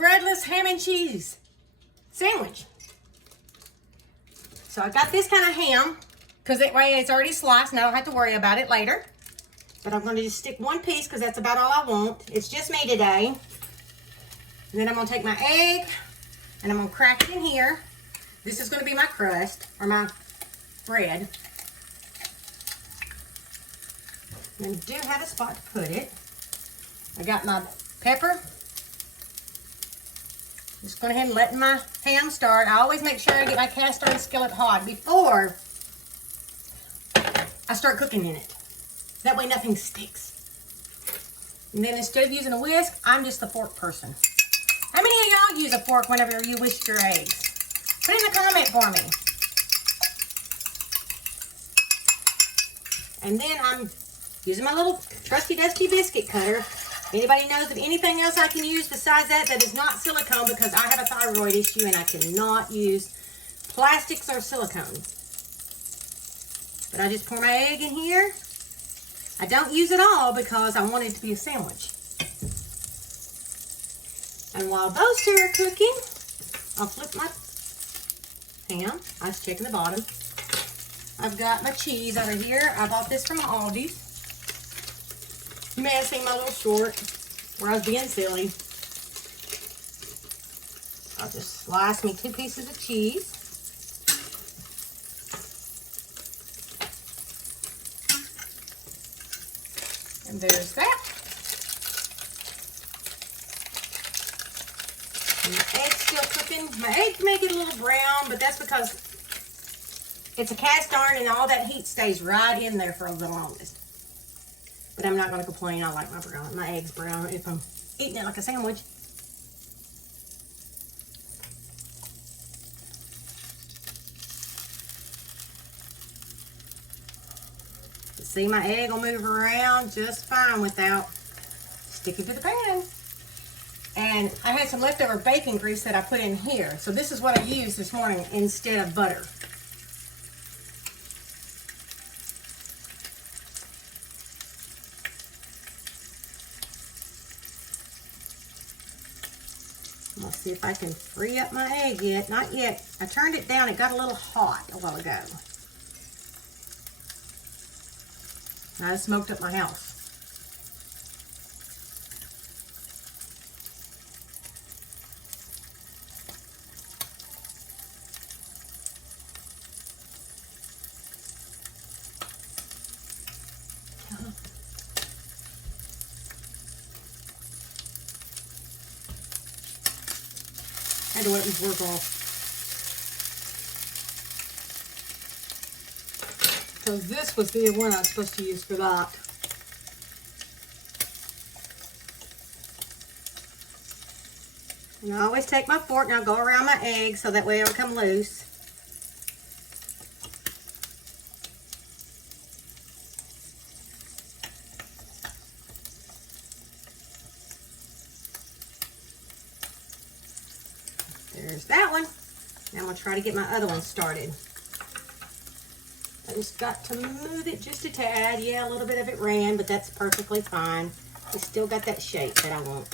breadless ham and cheese sandwich. So I got this kind of ham because that way it's already sliced and I don't have to worry about it later. But I'm going to just stick one piece because that's about all I want. It's just me today. And then I'm going to take my egg and I'm going to crack it in here. This is going to be my crust or my bread. And I do have a spot to put it. I got my pepper. Just going ahead and letting my ham start. I always make sure I get my cast iron skillet hot before I start cooking in it. That way nothing sticks. And then instead of using a whisk, I'm just the fork person. How many of y'all use a fork whenever you whisk your eggs? Put in the comment for me. And then I'm using my little trusty dusty biscuit cutter. Anybody knows of anything else I can use besides that is not silicone, because I have a thyroid issue and I cannot use plastics or silicone. But I just pour my egg in here. I don't use it all because I want it to be a sandwich. And while those two are cooking, I'll flip my ham. I was checking the bottom. I've got my cheese over here. I bought this from Aldi's. You may have seen my little short where I was being silly. I'll just slice me 2 pieces of cheese. And there's that. And my egg's still cooking. My egg may get a little brown, but that's because it's a cast iron and all that heat stays right in there for the longest. But I'm not going to complain. I like my eggs brown if I'm eating it like a sandwich. See, my egg will move around just fine without sticking to the pan. And I had some leftover bacon grease that I put in here. So this is what I used this morning instead of butter. Let's see if I can free up my egg yet. Not yet. I turned it down. It got a little hot a while ago. I smoked up my house. I had to let this work off. Because this was the one I was supposed to use for that. And I always take my fork and I'll go around my egg so that way it'll come loose. There's that one. Now I'm going to try to get my other one started. I just got to move it just a tad. Yeah, a little bit of it ran, but that's perfectly fine. It's still got that shape that I want.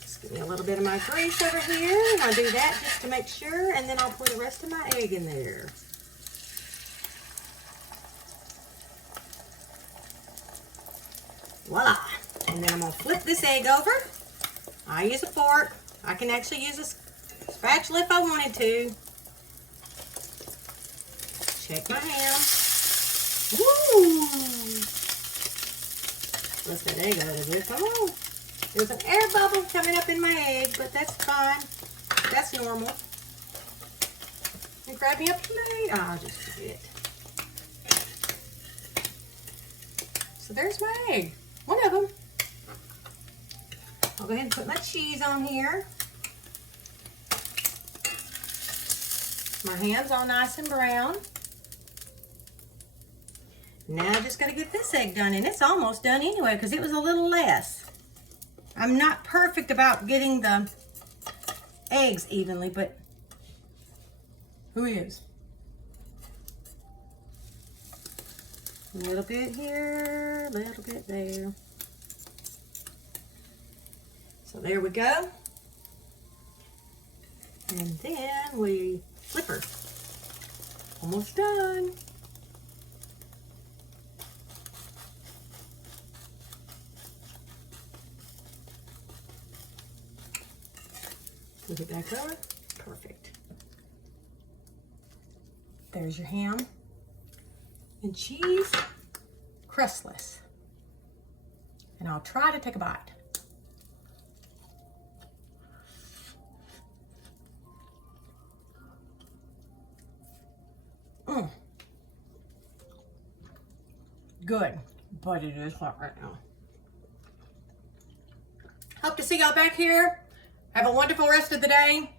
Just give me a little bit of my grease over here, and I'll do that just to make sure, and then I'll pour the rest of my egg in there. Voila! And then I'm going to flip this egg over. I use a fork. I can actually use a spatula if I wanted to. Check my ham. Woo! Let that egg out of there. Come on. There's an air bubble coming up in my egg, but that's fine. That's normal. And grab me a plate. Oh, I'll just forget. So there's my egg. One of them. I'll go ahead and put my cheese on here. My ham's all nice and brown. Now I just got to get this egg done, and it's almost done anyway because it was a little less. I'm not perfect about getting the eggs evenly, but who is? A little bit here, a little bit there. So there we go. And then we flip her. Almost done. Flip it back over. Perfect. There's your ham and cheese, crustless. And I'll try to take a bite. Good, but it is hot right now. Hope to see y'all back here. Have a wonderful rest of the day.